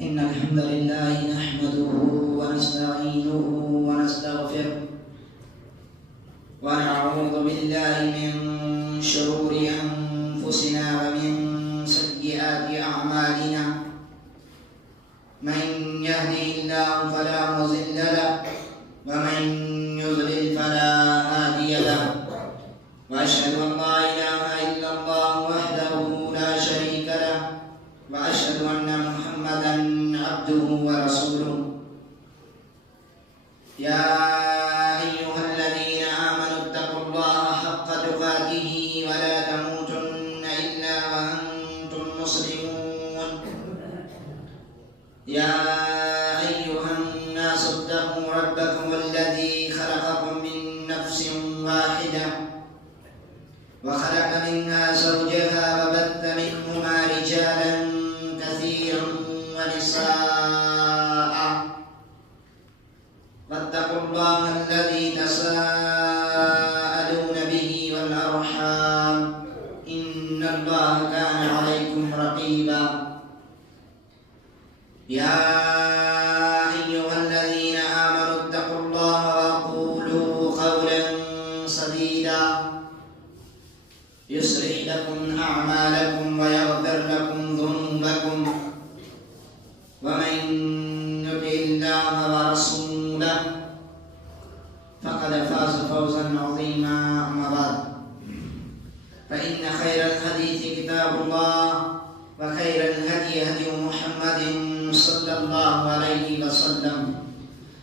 إن الحمد لله نحمده ونستعينه ونستغفره ونعوذ بالله من شرور أنفسنا ومن سيئات أعمالنا من يهده الله فلا مضل له ومن يضلل فلا هادي له وأشهد أن لا إله إلا الله وحده لا شريك له وأشهد أن محمدا عبده ورسوله يا أيها الذين آمنوا اتقوا الله حق تقاته ولا تموتن إلا وأنتم مسلمون يا أيها الناس اتقوا ربكم الذي خلقكم من نفس واحدة وخلق منها زوجها وبث منهما رجالا كثيرا ونساء واتقوا الله الذي تساءلون به والأرحام إن الله كان عليكم رقيبا يا أيها الذين آمنوا اتقوا الله وقولوا قولا سديدا يصلح لكم أعمالكم ويغفر لكم ذنوبكم ومن يطع الله ورسوله فقد فاز فوزا عظيما. أما بعد فإن خير الحديث كتاب الله وخير الهدي هدي محمد صلى الله عليه وسلم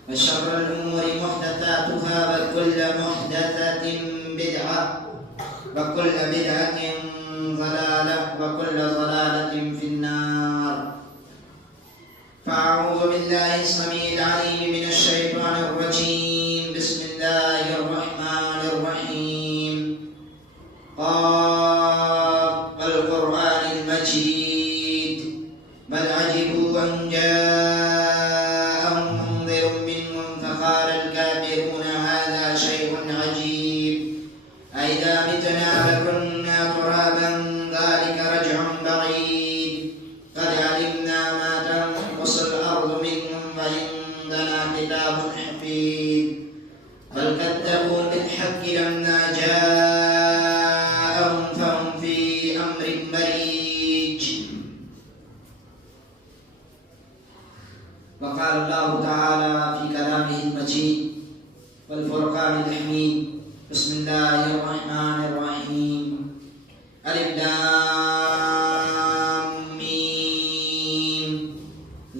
وشر الأمور محدثاتها وكل محدثة بدعة وكل بدعة ضلالة وكل ضلالة في النار. فأعوذ بالله السميع العليم من الشيطان الرجيم. بسم الله الرحمن الرحيم. قاف والقرآن المجيد بل عجبوا أن جاءهم منذر منهم فقال الكافرون هذا شيء عجيب أئذا متنا وكنا ترابا ذلك رجع بعيد قد علمنا ما تنقص الأرض منهم وعندنا كتاب حفيظ بل كذبوا بالحق لما جاءهم فهم في أمر مريج. وقال الله تعالى في كلامه المجيد والفرقان الحميد. بسم الله الرحمن الرحيم. ألف لام ميم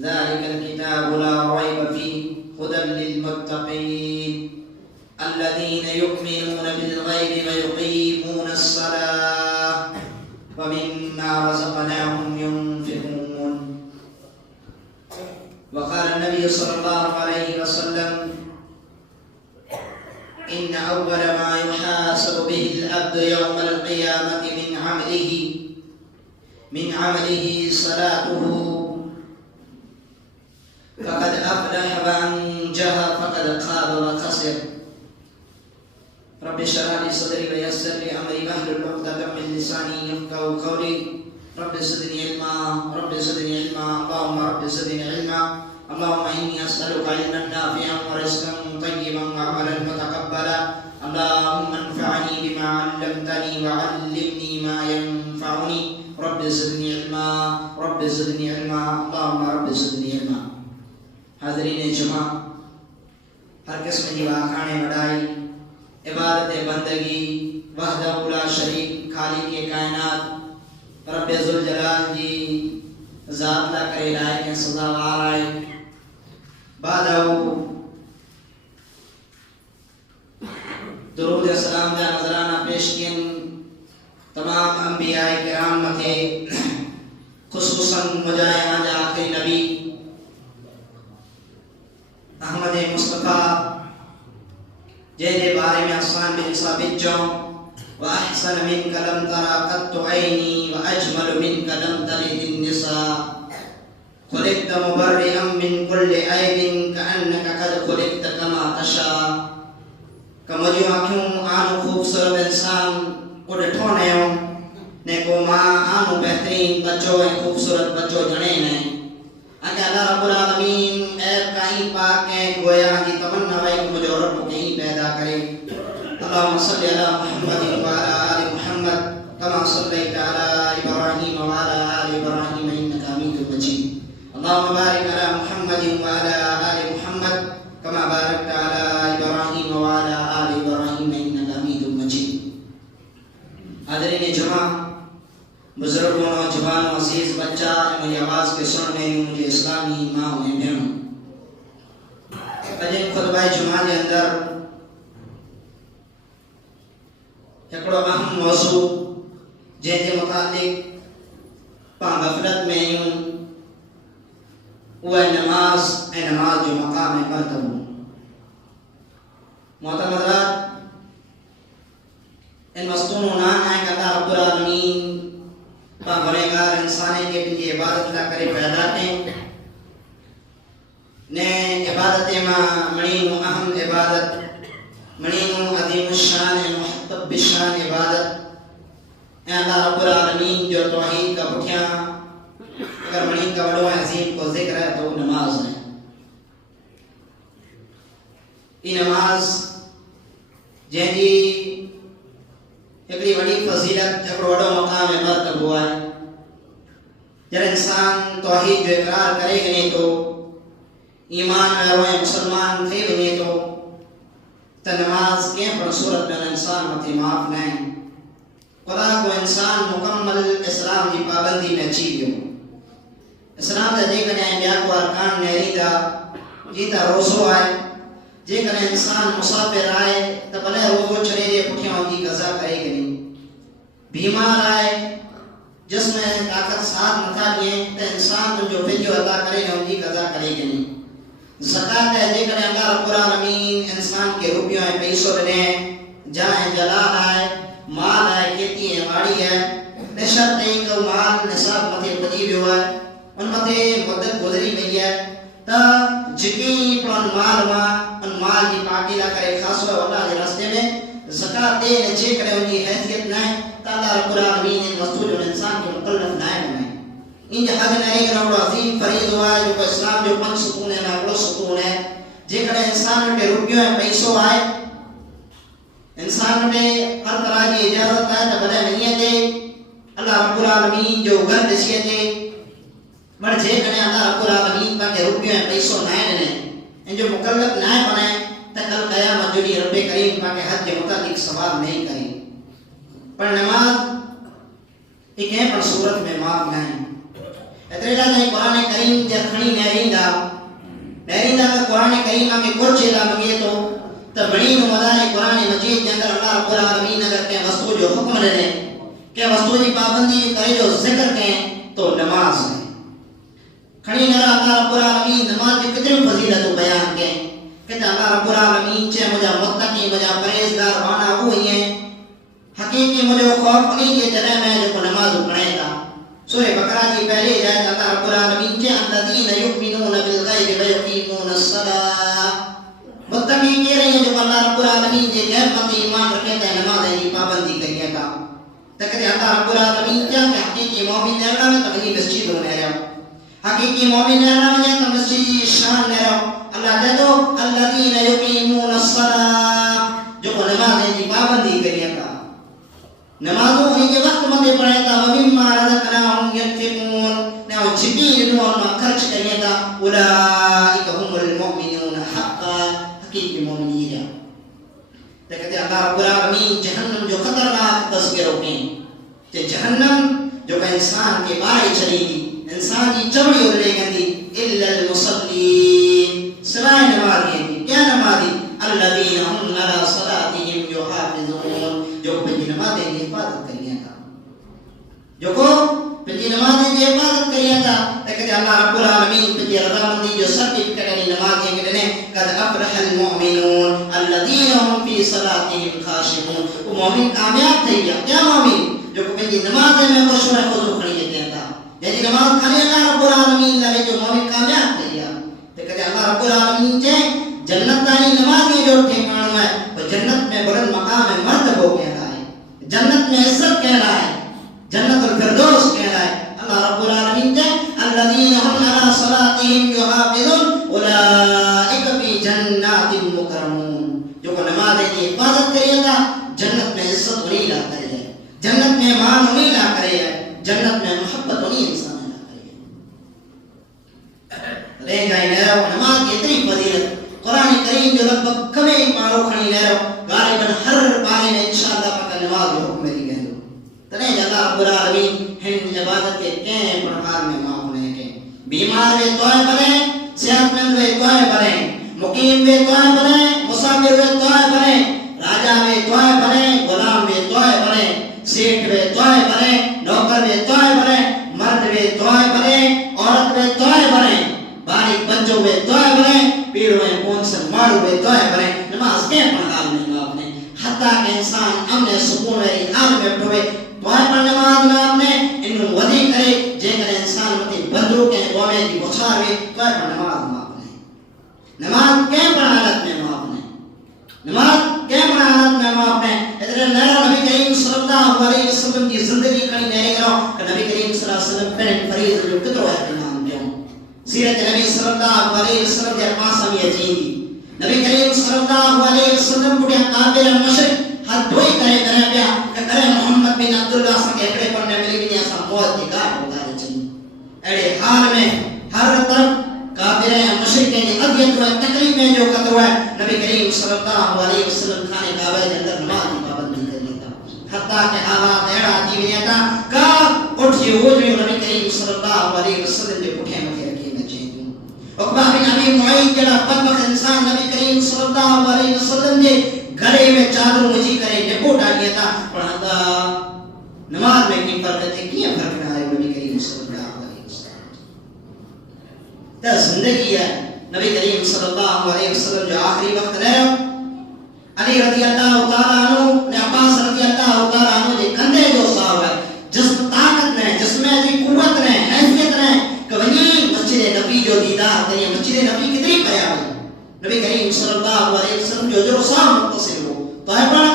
ذلك الكتاب لا ريب فيه هدى للمتقين الذين يؤمنون بالغيب ويقيمون الصلاة ومما رزقناهم ينفقون. وقال النبي صلى الله عليه وسلم إن أول ما يحاسب به العبد يوم القيامة من عمله صلاته فقد أفلح وأنجح فقد خاب وخسر. رب اشرح لي صدري ويسر لي أمري واحلل عقدة من لساني يفقهوا قولي. رب زدني علما رب زدني علما اللهم رب زدني علما. اللهم إني أسألك علما نافعا ورزقا طيبا وعملا متقبلا. اللهم انفعني بما علمتني وعلمني ما ينفعني. رب زدني علما رب زدني علما اللهم رب زدني علما. حاضرین جمع، ہر قسم کی واقعانے بڑائی عبادت بندگی وحدہ لا شریک خالق کائنات رب ذوالجلال کی ذات لا کرے لائے کے سزاوار آئے. بعدو درود السلام جا نظرانہ پیش کین تمام انبیاء کرام متھے خصوصاً مجائے آجا آخری نبی احمد مصطفیٰ جیدے بارے میں آسمان بن ثابت جاؤں وَأَحْسَنَ مِنْكَ لَمْ تَرَى قَطُّ عَيْنِي وَأَجْمَلُ مِنْكَ لَمْ تَلِدِ النِّسَاءُ خُلِقْتَ مُبَرِّئًا مِنْ كُلِّ عَيْبٍ كَأَنَّكَ قَدْ خُلِقْتَ كَمَا تَشَاءُ. کہ مجھے آنکھوں آنو خوبصورت انسان کو ڈٹھو نیوں نے کو ماں آنو بہترین بچو خوبصورت بچو جنے نے کہ اللہ رب العالمین عیب کہیں پاک ہے گویا کی تمنا ہے کہ مجھے رب کو کہیں پیدا کرے. اللهم صل على محمد وعلى آل محمد كما صليت على إبراهيم وعلى آل إبراهيم إنك حميد مجيد. اللهم بارك على محمد وعلى آل محمد كما باركت على إبراهيم وعلى آل إبراهيم إنك حميد مجيد. حاضرین جمع، بزرگوں، نوجوانوں، عزیز بچہ، میری آواز کے سننے مجھے اسلامی ماں و بہنوں، اجے خطبہ جمعہ کے اندر ایکڑو اہم موضوع جن کے متعلق پاں غفلت میں ہوں وہ نماز جو مقام مرتبہ. محترم حضرات، ان مستون نام ہے کہ اللہ رب العالمین پاں گنہگار انسانے کے بھی عبادت لا کرے پیدا ہیں نے عبادت ماں منین و اہم عبادت، منین و عظیم الشان محتب بشان عبادت اے اللہ رب العالمین جو توحید کا بکیاں اگر منین کا بڑو عظیم کو ذکر ہے تو نماز ہے. یہ نماز جن کی ایکڑی بڑی فضیلت ایکڑو بڑو مقام مرتب ہوا ہے. جب انسان توحید جو اقرار کرے گے تو ایمان میں روئے مسلمان تھے بنے تو نماز کے پر صورت میں انسان متی معاف نہیں. خدا کو انسان مکمل اسلام کی پابندی میں چیئے اسلام دا جے کنے انبیاء کو ارکان نیری دا جیتا روزو آئے، جے کنے انسان مسافر آئے تو بلے روزو چلے دے پٹھیاں ان کی قضا کرے گے نہیں. بیمار آئے جس میں طاقت ساتھ نتا لیے تو انسان جو فیدیو عطا کرے گا ان کی قضا کرے گے نہیں. زکاة ہے جے کنے اللہ رب العالمین انسان کے روپیوں میں پیسوں دنے جائیں جلال آئے مال آئے کھیتی ہے واڑی ہے نشرت ہے کہ مال نصاب متے پدی ہوا ہے ان متے مدت گزری گئی ہے تا جکی پران مال ان مال کی پاکی لا کرے خاص ہوا اللہ کے راستے میں زکاة دے نچے کرے ان کی حیثیت نہ ہے تا اللہ رب العالمین ان مستور انسان کے مکلف نہ ہے. ان حج نہیں کرنا عظیم فرید ہوا ہے جو اسلام جو پنج ستون ہے میں ستون ہے. جے کڑے انسان کے روپیوں میں پیسوں آئے انسان میں ہر طرح کی اجازت ہے تو بلے نہیں دے اللہ رب العالمین جو گھر دسیے دے مر جے کڑے اللہ رب العالمین کا کے روپیوں میں پیسوں نہ لے ان جو مکلف نہ بنے تو کل قیامت جو رب کریم کا کے حج کے متعلق سوال نہیں کریں. پر نماز ایک ہے پر صورت میں معاف نہیں. اتریلا نہیں قرآن کریم جرخنی نیریندا کا قرآن کریم کے کچھ لا مگے تو بڑی نمازان قرآن مجید کے اندر اللہ رب العالمین اگر کہ وستو جو حکم لے کہ وستو کی پابندی کرے جو ذکر کہیں تو نماز ہے. کھڑی نرا اللہ رب العالمین نماز کی کتنی فضیلت بیان کہیں کہ اللہ رب العالمین چے مجھا متقی مجھا پرہیزگار وانا ہوئی ہیں حقیقی مجھے خوف نہیں کہ جنہ میں جو نماز پڑھیں گا. سورہ بقرہ کی پہلی آیت اللہ رب العالمین کے الذین یؤمنون بالغیب ویقیمون الصلاۃ متقی کہہ رہے ہیں جو اللہ رب العالمین کے غیب پر ایمان رکھتے ہیں نماز کی پابندی کریے گا. تک اللہ رب العالمین کیا کہ حقیقی مومن نے اللہ میں تبھی مسجد ہونے رہا حقیقی مومن نے اللہ میں تو مسجد شان نے رہا اللہ دے دو الذین یقیمون الصلاۃ جو نماز کی پابندی کریے گا. نمازوں کے وقت مدے پڑھے گا ومما رزقناہم ينفقون نہ جبی نور میں خرچ کریے گا اولئک هم المؤمنون حقا حقیقی مومنین. کہتے اللہ رب العالمین جہنم جو خطرناک تصویر ہوتے کہ جہنم جو کہ انسان کے بارے چلی گی انسان کی چمڑی ادھرے گی الا المصلین سوائے نمازی کیا نمازی الذین هم علی صلاتهم یحافظون جو پنجی نمازیں کی حفاظت کریے گا جو کو پنجی نمازیں کی حفاظت کریے گا. کہتے اللہ رب العالمین پنجی رضامندی جو سرٹیفکیٹ ہے نمازیں کے لیے قد افلح المؤمنون الذین هم فی صلاتهم خاشعون. وہ مومن کامیاب تھے کیا مومن جو پنجی نمازیں میں خشوع و خضوع کریے گا جی نماز کھانے اللہ رب العالمین نے جو مومن کامیاب تھے. کہتے اللہ رب العالمین کے جنت دانی نمازیں جو ٹھکانہ ہے وہ جنت میں بلند مقام مرتبہ کہنا ہے جنت میں عزت کہنا ہے جنت الفردوس کہنا ہے. اللہ رب العالمین کے الذین هم علی صلاتهم رہ جائے نہ نماز کی اتنی فضیلت قرآن کریم جو لگ بھگ کمے پارو کھڑی نہ غالباً ہر پارے میں انشاءاللہ پاک نماز جو حکم دی گئے تنے اللہ رب العالمین ہن عبادت کے کہیں پرکار میں معاف نہیں کہ بیمار وے توئے بنے صحت مند وے توئے بنے مقیم وے توئے بنے مسافر وے توئے بنے راجا وے توئے بنے غلام وے توئے بنے سیٹ وے توئے بنے نوکر وے توئے بنے مرد وے توئے بنے عورت وے توئے بنے باریک بچوں وے توئے بنے پیڑ وے کون سے مارو وے توئے بنے نماز کے پڑھال نہیں معاف نہیں حتیٰ کہ انسان امن سکون وے حال میں اٹھوے توئے پر نماز میں آپ نے انہوں ودی کرے جے کرے انسان مطلب بندروں کے گونے کی بچھار ہوئے توئے پر نماز میں آپ نے نماز کے پر حالت میں آپ نے نماز کے پر حالت میں آپ نے ادھر نیرہ نبی کریم صلی اللہ علیہ وسلم کی زندگی کھڑی نیرے گرو کہ نبی کریم صلی اللہ علیہ وسلم پہنے فرید جو کترو احتمام دیوں سیرت نبی صلی اللہ علیہ وسلم کے پاسم یہ جیندی نبی کریم صلی اللہ علیہ وسلم بڑیا قابل مشرق ہر دوئی کرے کرے پیا کہ کرے محمد بن عبداللہ سے کہڑے پڑھنے ملی بھی نہیں ایسا موت کی کار ہوتا ہے چاہیے ایڈے حال میں ہر طرف کافر مشرق کی اذیت و تکلیف میں جو قطر ہے نبی کریم صلی اللہ علیہ وسلم کھانے کعبہ کے اندر نماز کی پابندی کر لیتا حتیٰ کہ حالات ایڑا دی بھی تھا کا اٹھ یہ ہو جو نبی کریم صلی اللہ علیہ وسلم کے پٹھے مکے رکھے میں چاہیے عقبہ بن ابی معیط جڑا بدبخت انسان نبی کریم صلی اللہ علیہ وسلم کے گھرے میں چادر مجھی کرے نپو ڈالیا تھا پڑھاتا نماز میں کی فرق ہے کیا فرق نہ ہے نبی کریم صلی اللہ علیہ وسلم تا زندگی ہے نبی کریم صلی اللہ علیہ وسلم جو آخری وقت رہے علی رضی اللہ تعالیٰ عنہ نے عباس رضی اللہ تعالیٰ عنہ نے کندھے جو صاحب ہے جسم طاقت نے جسم میں قوت نے حیثیت نے کہ وہیں مسجد نبی جو دیدار کریں مسجد نبی کتنی پیا ہوئی نبی کریم صلی اللہ علیہ وسلم جو صاحب متصل ہو تو ہے پر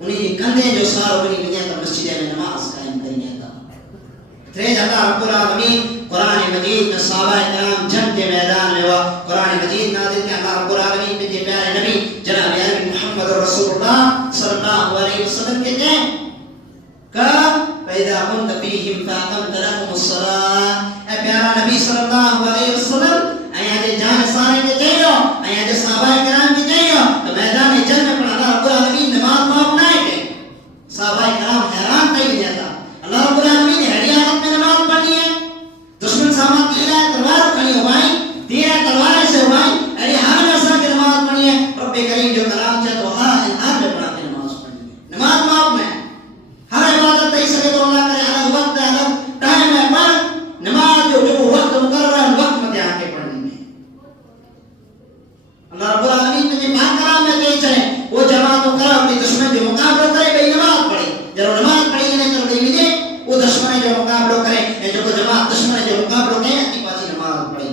انہیں یہ کندھے جو صاحب انہیں لیا تھا مسجد میں نماز قائم کریں تھا ترے جاتا رب العالمین قرآن مجید میں صحابہ کرام جنگ کے میدان میں ہوا قرآن مجید نازل کیا اللہ رب العالمین میں یہ پیارے نبی جناب عربی محمد رسول اللہ صلی اللہ علیہ وسلم کے کہیں کہ فَإِذَا كُنْتَ فِيهِمْ فَأَقَمْتَ لَهُمُ الصَّلَاةَ اے پیارا نبی صلی اللہ علیہ وسلم اے دے جان سارے کے چاہیے اے دے صحابہ کرام کے چاہیے تو میدان جنگ میں پڑھا اللہ رب العالمین نماز معاف نہ ہے صحابہ کرام حیران تھی نہیں جاتا اللہ رب العالمین نے ہری حالت میں نماز پڑھی ہے دشمن سامان تیرا تلوار کھڑی ہوائیں تیرا تلوار سے ہوائیں ہری حال میں اثر کی نماز پڑھی ہے رب کریم جو کلام چاہے تو ہاں انہار میں پڑھا کے نماز پڑھی ہے نماز معاف میں ہر عبادت نہیں سکے تو اللہ کرے الگ وقت ہے الگ ٹائم ہے پر نماز جو وقت مقرر ہے وقت میں آ کے پڑھنی ہے اللہ رب العالمین نے یہ بات کرام میں کہیں چلے وہ جماعت و کرا اپنی دشمن جو مقابلہ کرے بھئی نماز پڑھے جب نماز پڑھی نہیں کر دی مجھے وہ دشمن جو مقابلہ کرے جو جماعت دشمن جو مقابلہ کرے اپنی پاسی نماز پڑھی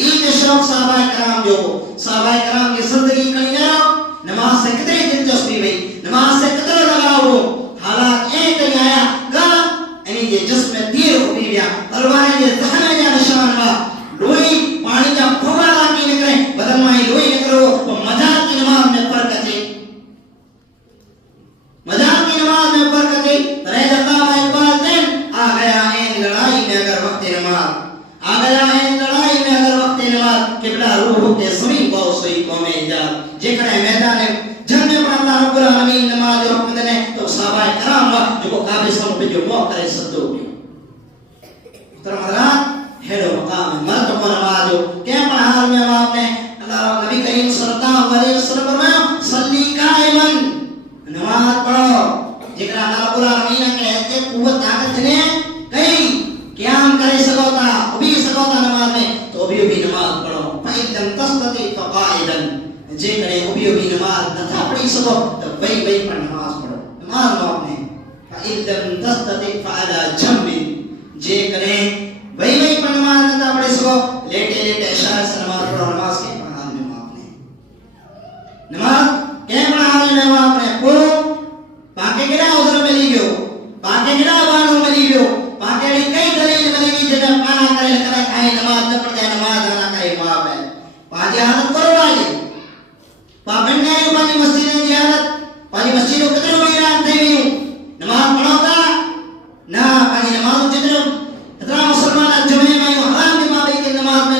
عید شوق صحابہ کرام جو صحابہ کرام کی زندگی کہیں نہ نماز سے کتنے دلچسپی ہوئی نماز سے کتنا لگاؤ حالات ایک نہیں آیا گا یعنی یہ جسم میں تیر ہوئی گیا تلواریں یہ ذہن یا نشان ہوا لوئی پانی کا پھوڑا لاکی نکلے بدن مائی لوئی نکلو وہ مجال کی نماز میں فرق ہے مجال کی نماز میں فرق ہے رہ اللہ اقبال دن آ گیا این لڑائی میں اگر وقت نماز آ گیا این لڑائی میں اگر وقت نماز قبلہ روح کے سمی بہت سوئی قوم ایجاد جے کرے میدان جنگ میں اللہ رب العالمین نماز اور حکم دینے تو صحابہ کرام ہوا جو کو قابل سمجھ پہ جو موقع ہے صدو گیا محترم حضرات ہیرو مقام ہے مرد کو نماز ہو کیا پڑھا حال میں ہم آپ نے اللہ نبی کریم صلی اللہ علیہ وسلم فرمایا صلی قائمن نماز پڑھو جکر اللہ رب العالمین کے ایسے قوت طاقت نے کہیں قیام کرے سکوتا ابھی سکوتا نماز میں تو ابھی نماز پڑھو فَإِن لَمْ تَسْتَطِعْ فَقَاعِدًا جے کرے ابھی نماز نہ تھا پڑھی سکو تو وہی پر نماز پڑھو نماز معاف نہیں فَإِن لَمْ تَسْتَطِعْ فَعَلَى جَنْبٍ جے کرے وہی پر نماز نہ تھا پڑھی سکو لیٹے لیٹے اشارے سے نماز پڑھو نماز کے پڑھال میں معاف نہیں نماز کے پڑھال میں معاف نہیں پڑھو پاکے گرا عذر ملی گئو پاکے گرا بانو ملی گئو پاکے لی کئی دلیل ملی گئی جب پانا کرے لکھا کھائے نماز نہ پڑھ جائے نماز آنا کرے معاف ہے پاجی حالت کرو آئیے پابند ہے پاجی مسجد کی حالت پاجی مسجد کو کتنے ویران تھے بھی ہوں نماز پڑھو گا نہ پاجی نماز جتنے اتنا مسلمان جمعے میں حرام کے مابے کی نماز میں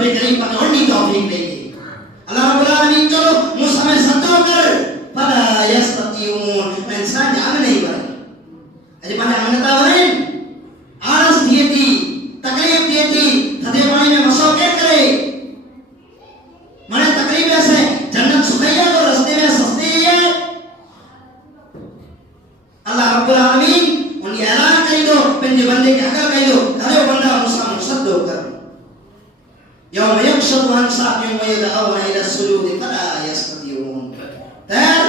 رب کریم پکڑنے توفیق دے گی. اللہ رب العالمین چلو موسیٰ میں صدو کر فلا یستطیعون میں انسان جان نہیں بڑھے اجی پانے امنتا بڑھیں آرس دیے تھی تکلیف دیے تھی تھدے پانی میں مسوکیت کرے مانے تکلیف ایسے جنت سکھائیا تو رستے میں سستی ہے. اللہ رب العالمین انہیں اعلان کری دو پنجے بندے کے حقر کری دو کھلے بندہ موسیٰ مصدو کر یوم یکشف عن ساق ویدعون الى السجود فلا یستطیعون تیر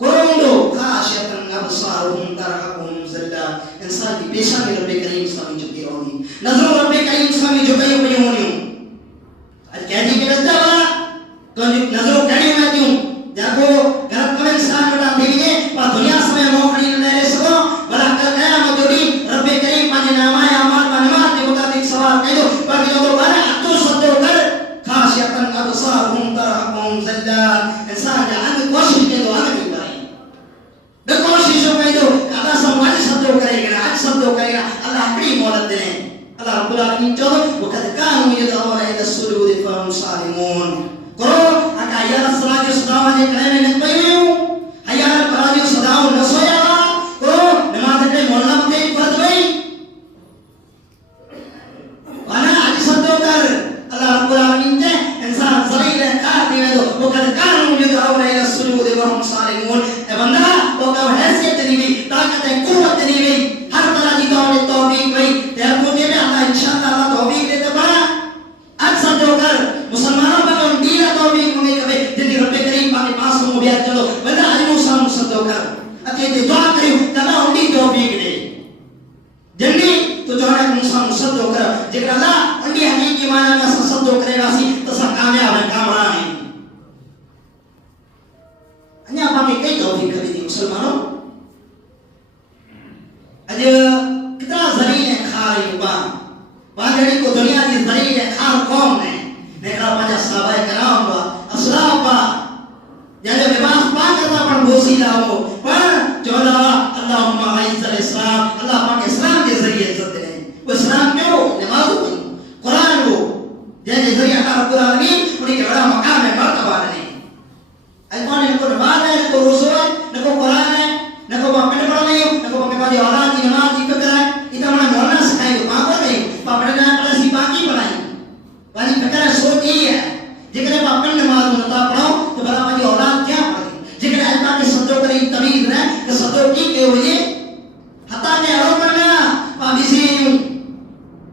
قرندو خاشعۃ ابصارهم ترهقهم ذلہ. انسان کی پیشہ میں رب کریم سامی جھکی رہی نظروں رب کریم سامی جھکی ہوئی ہونی آج کہتی کہ بستا بڑا تو نظروں کہنی میں دیوں دیکھو گرد کم انسان بڑا دیکھیں پا دنیا سمیں موقعی لے سکو بڑا کر قیامت جو بھی رب کریم پانچے نامائے آمال پانمات کے مطابق سوال کہہ دو باقی جو تو بڑا تو صدو کر خاشعۃ ابصارهم ترهقهم ذلہ. انسان جہاں کوشش کے دو آگے بھی بڑھیں دو کوشش کہہ دو اللہ سمجھ صدو کرے گا آج صدو کرے گا اللہ بڑی مولد دیں. اللہ رب العالمین چلو وقت کانو یدعون الى السجود فهم صالمون کرو اکا حیال الصلاة صداوہ جے کلے میں نکبئی میں ہوں حیال الفراجی صداوہ نسویا کرو نماز اکڑے مولا متے فرد بھئی وانا آج صدو کر. اللہ رب العالمین تے انسان ضلیل کار دیوے دو وقت کانو یدعون الى السجود فهم صالمون. اے بندہ تو کہ حیثیت نہیں بھی طاقت قوت نہیں بھی ہر طرح کی دولت توفیق بھی تیرے کوٹے میں اللہ انشاءاللہ اللہ توفیق دیتے پڑا آج صدو کر مسلمانوں پر ان دیلہ توفیق ہوں گے کبھی جنہی رب کریم پانے پاس ہوں بیاد چلو بندہ آج موسیٰ صدو کر اکیدے دعا کریو تنہ ان دی توفیق دے جنہی تو جو ہے موسیٰ صدو کر جگر اللہ ان دی حقیقی معنی میں صدو کرے گا سی تو سب کامیاب ہے کامران ہے. انہی آپ ہمیں کئی توفیق کبھی دی مسلمانوں اج کتنا ذلیل ہے خار یوبان واجڑی کو دنیا کی ذلیل ہے خار قوم نے نیکرا پانچہ صحابہ کرام با اسلام با جہاں لباس پاک کرتا پر بوسی لاؤ پر جو اللہم عز الاسلام اللہ پاک اسلام کے ذریعے عزت دے وہ اسلام کیوں نمازوں کی قرآن کو جہاں ذریعہ کا رب العالمین انہیں کے بڑا مقام ہے مرتبہ نہیں ایمان نکو نماز ہے نکو روزو ہے نکو قرآن ہے نکو باپنے پڑھا نہیں ہو نکو باپنے پڑھا اولاد کی نماز کی فکر ہے اتنا ہمیں مولانا سکھائی ہو پاک ہو نہیں باپنے جانا پڑھا سی باقی پڑھائی والی فکر ہے سوچ یہی ہے جکر باپنے نماز ہوتا پڑھاؤ تو بڑا ہماری اولاد کیا پڑھیں جکر ایمان کے صدو کریں تمیز رہے کہ صدو کی کے ہوئے حتیٰ کہ ارو کرنا پابیسی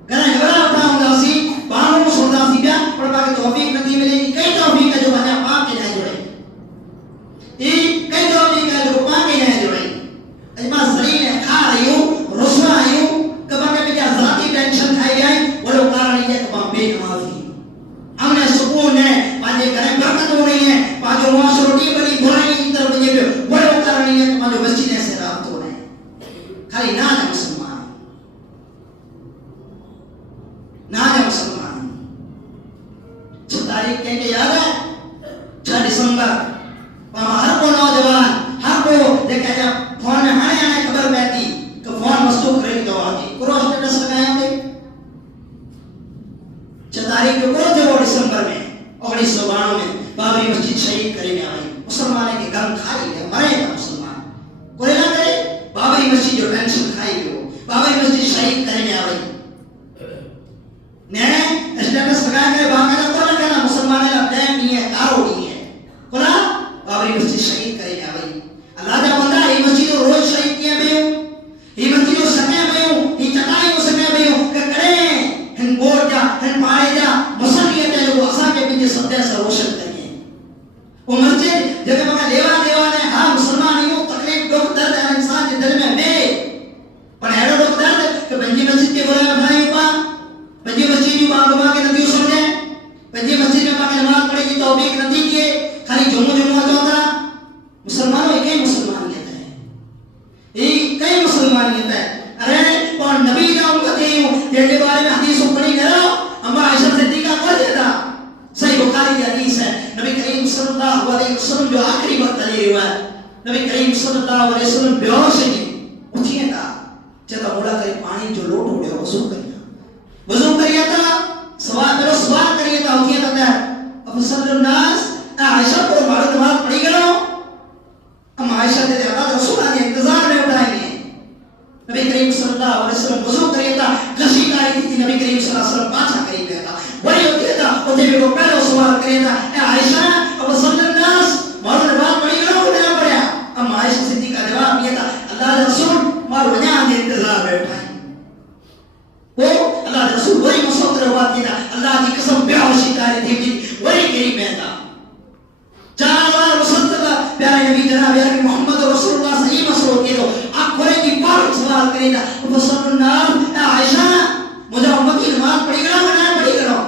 کریں بڑا اٹھاؤں گا سی بانوں سودا سی بیا پڑھا کہ توفیق ندی ملے گی کئی توفیق ہے جو بھاجا پاک کے جائے جوڑے کئی توفیق ہے جو پاک کے جائے جوڑے اجمع ذلیل ہے کھا رہی ہوں رسوا آئی ہوں کبھا کہ کیا ذاتی ٹینشن کھائی جائیں وہ لوگ کار نہیں ہے کبھا بے نمازی ہم نے سکون ہے پانچے گھریں برکت ہو رہی ہے پانچوں معاش روٹی بنی برائی کی طرف بجے پہ وہ لوگ کار نہیں ہے کبھا جو مسجد ایسے رابط ہو رہے ہیں خالی نہ ہے مسلمان نہ ہے مسلمان 6 تاریخ کہیں کہ یاد ہے 6 دسمبر ہر کو نوجوان ہر کو دیکھا جب فون میں ہانے آنے خبر بیتی کہ فون وستو خرید دو آگے کرو اسٹیٹس لگایا تھے 6 تاریخ کو کرو جو دسمبر میں 1992 میں بابری مسجد شہید کرنے آئی مسلمانے کے گھر کھائی گئے مرے گا مسلمان کوئی نہ کرے بابری مسجد جو ٹینشن کھائی گئے بابری مسجد شہید کرنے آئی نے اسٹیٹس لگایا گئے باقاعدہ کو نہ کہنا مسلمانے لگتے ہیں نہیں ہے کارو نہیں ہے کلا بابری مسجد شہید کرنے آئی اللہ جا بندہ یہ مسجد روز شہید کیا بے ہوں یہ مسجد سکے بے ہوں یہ چکائی کو سکے بے ہوں کہ کرے ہن بور جا ہن پائے جا مسلیت ہے جو اسا کے پیچھے سدے سے روشن کریں وہ مسجد جگہ بگا لیوا نے ہاں مسلمان یوں تکلیف دکھ درد ہے انسان کے دل میں بے پر ایڑو دکھ درد کہ بنجی مسجد کے بولے بھائی اوپا بنجی مسجد یوں باغبا کے ندیو سمجھے بنجی مسجد میں پاک نماز پڑھے کی توفیق ندی کیے خالی جمعہ چوتھا مسلمانوں ایک ہی مسلمانیت ہے ایک کئی مسلمانیت ہے ارے کون نبی کا امت ہی ہوں جن کے بارے میں حدیث پڑھی کرو اما عائشہ صدیقہ کون دیتا صحیح بخاری کی حدیث ہے نبی کریم صلی اللہ علیہ وسلم جو آخری وقت علی ہوا ہے نبی کریم صلی اللہ علیہ وسلم بیوش ہے اٹھیے تھا چاہتا بولا کرے پانی جو لوٹ ہو گیا وضو کریا تھا سوال کرو سوال کریا اسے بھی وہ پہلو سوال کرے تھا اے عائشہ اب صلی الناس مارو نے بات پڑھی کرو کہ نہ پڑھیا. ام عائشہ صدیقہ جواب یہ تھا اللہ کے رسول مارو وجہ دے انتظار بیٹھا ہے. وہ اللہ کے رسول وہی مسوتر بات کی تھا اللہ کی قسم بے ہوشی تاری تھی وہی قریب میں تھا. 4000 مسلسل پیارے نبی جناب عربی محمد رسول اللہ صحیح مسئلہ کی تو آپ کھولے کی بار سوال کرے تھا وہ صلی الناس اے عائشہ مجھے امت کی نماز پڑھی کرو کہ نہ پڑھی کرو.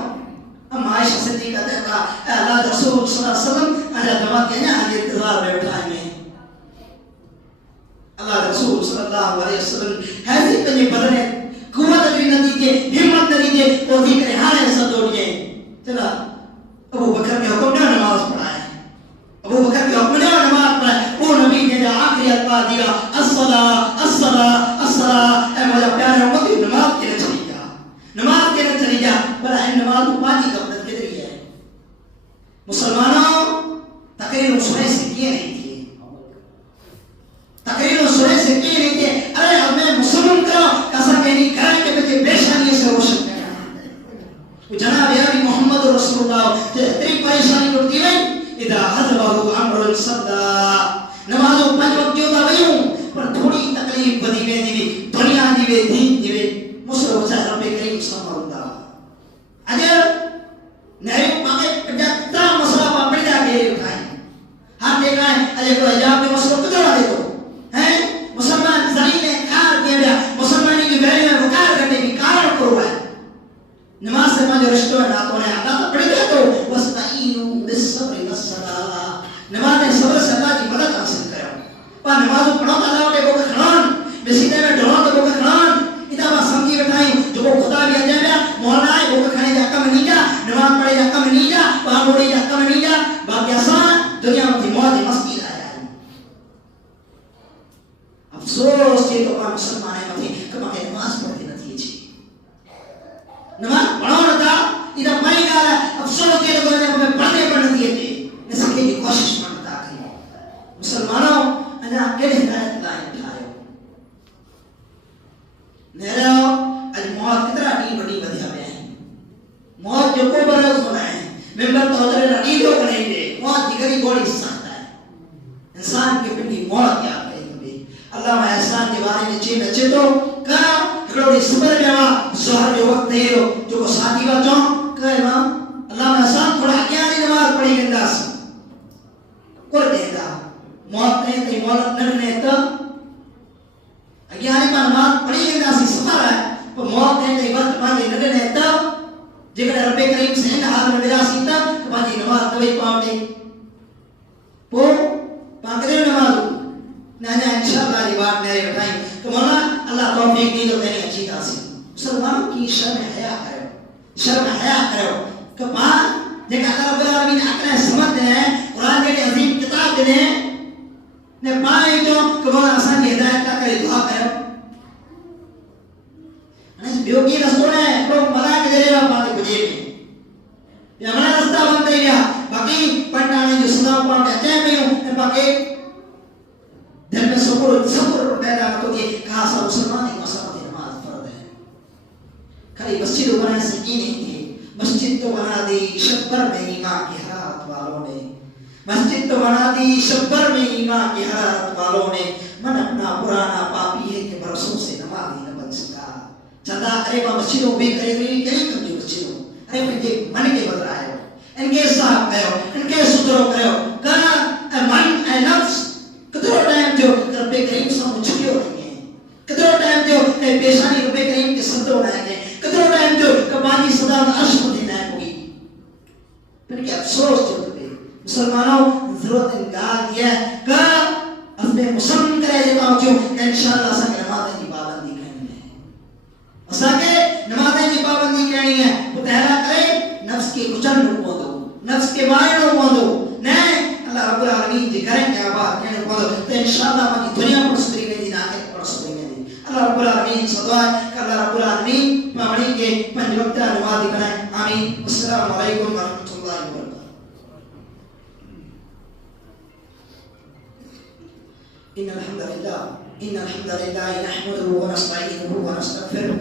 ام عائشہ صدیقہ کہتا اے اللہ کے رسول صلی اللہ علیہ وسلم اجا جماعت کہنے آگے انتظار بیٹھا ہے. اللہ کے رسول صلی اللہ علیہ وسلم ایسی پنجے بدنے قوت ادری نتیجے ہمت نتیجے وہ بھی کرے ہاں ایسا دوڑیے چلا ابو بکر کے حکم نے نماز پڑھایا. ابو بکر کے حکم نے نماز پڑھایا. وہ نبی نے جو آخری الفاظ دیا الصلاۃ الصلاۃ الصلاۃ اے مولا پیارے امت نماز کے لیے چلی جا نماز کے لیے چلی جا. بلا ان نماز کو پانچ غفلت کے ذریعے ہے. مسلمانوں تقریر سنے سے کیے نہیں تھے تقریر سنے سے کیے نہیں تھے. ارے ہمیں مسلمان کرو کیسا کہ نہیں کریں کہ بچے پیشانی سے روشن کریں. جناب عربی محمد رسول اللہ تیری پریشانی اٹھتی نہیں اذا حضبه امر صدا نمازوں پانچ وقت جو داویوں پر تھوڑی تکلیف بدی میں دی دنیا دی وے دین دی وے مسلم بچا رب کریم صلی اللہ اجر نہیں پاکے پجتا مسئلہ پڑ جا کے اٹھائیں ہم دیکھا ہے اجے کو حجاب میں مسئلہ کتنا دے تو ہیں مسلمان ذلیل انکار کیا گیا مسلمانی کی بہن میں وقار کرنے کی کارن کرو ہے. نماز سے مجھے رشتوں ہے ناتوں نے عادت پڑ گیا تو وستعینوا بالصبر والصلاۃ نماز میں صبر سے اللہ کی مدد حاصل کرو. پر نماز پڑھو اللہ کو کھڑان مسجد میں ڈھڑو تو کو کھڑان اتنا سمجھی بٹھائیں جو کو خدا بھی اجے گا مولا ہے وہ کھڑے جا کم نہیں جا نماز پڑھے جا کم نہیں جا وہاں بوڑے جا کم نہیں جا باقی آسان دنیا میں موت مسجد آ جائے. افسوس یہ تو مسلمان ہے متی کہ مکہ نماز پڑھتے نہیں تھی نماز پڑھو نہ تھا ادھر مائی گا افسوس یہ تو نے پڑھنے پڑھنے دیے تھے اس کی کوشش کرتا ہے. مسلمانوں انا کہہ ہدایت لائن اٹھائے نیرو اج موت کتنا ڈی بڑی بدیا میں ہے. موت جو کو بروز ہونا ہے ممبر تو ادھر ڈی جو نہیں دے موت جگری بڑی سخت ہے. انسان کی پنڈی موت یاد کرے کبھی اللہ میں احسان کے بارے میں چیز اچھے تو کا کڑوڑی صبر میں وا ظہر جو وقت ہے جو کو ساتھی بچوں کہ امام اللہ میں احسان تھوڑا کیا نہیں نماز پڑھی گنداس کر دے گا موت نہیں تے مولت نہ تو اگیانی پر نماز پڑھی گنداسی سفر ہے تو موت نہیں تے وقت پاگے نہ نے تو جگر رب کریم سے ان حال میں میرا سیتا کہ باجی نماز توئی پاوٹے وہ پاکرے نماز نہ انشاءاللہ یہ بات میرے بتائیں کہ مولا اللہ توفیق دی تو تیری اچھی تاثیر. مسلمانوں کی شرم حیا کرو شرم حیا کرو کہ ماں دیکھا اللہ رب العالمین اپنے سمجھ دے قرآن کے عظیم کتاب دے نے پائے جو کہ مولا آسان کی ہدایت کا کرے دعا کرو بیوگی رسول ہے تو ملا کے دے رہا باتیں بجے میں یہ ہمارا رستہ بنتے گیا باقی پڑھانے جو سنا پاؤں کے اچھے میں ہوں باقی دل میں صبر پیدا کرو کہ کہا سا مسلمان ایک مسلمان نماز فرض ہے. کھلی مسجد کو بنا سکی نہیں تھی مسجد تو بنا دی شبر میں ایمان کی حرارت والوں نے مسجد تو بنا دی شبر میں ایمان کی حرارت والوں نے من اپنا پرانا پاپی ہے کہ برسوں سے نمازی نہ بن سکا. چندہ ارے با مسجدوں بھی کرے گئی کہیں کم جو مسجدوں ارے مجھے من کے بدلائے ہو ان کے صاحب کرو ان کے ستروں کرو کہا من اے نفس کتنا ٹائم جو رب کریم سے چھٹی ہو رہی ہیں کتنا ٹائم جو پیشانی رب کریم کے صدر ہونا ہے کتنا ٹائم جو کبانی صدا عرش کو دینا ہے ہوگی. پھر کہ افسوس جو کرے مسلمانوں ضرورت انکار یہ ہے کہ اپنے مسلم کرے دیتا ہوں جو انشاءاللہ سا کہ نمازیں کی پابندی کرنی ہے اسا کہ نمازیں کی پابندی کرنی ہے متحرہ کرے نفس کے کچن رکھو دو نفس کے بارے رکھو دو نہیں اللہ رب العالمین جی کریں کہ آباد کہنے کو تو انشاءاللہ ہماری دنیا پر سکری گئی دین آخر پر سکری گئی دین. اللہ رب العالمین صدعا ہے کہ اللہ رب العالمین پاوڑی کے پنج وقت نمازی بنائیں. آمین. السلام علیکم ورحمۃ اللہ وبرکاتہ. ان الحمد لله نحمده ونستعينه ونستغفره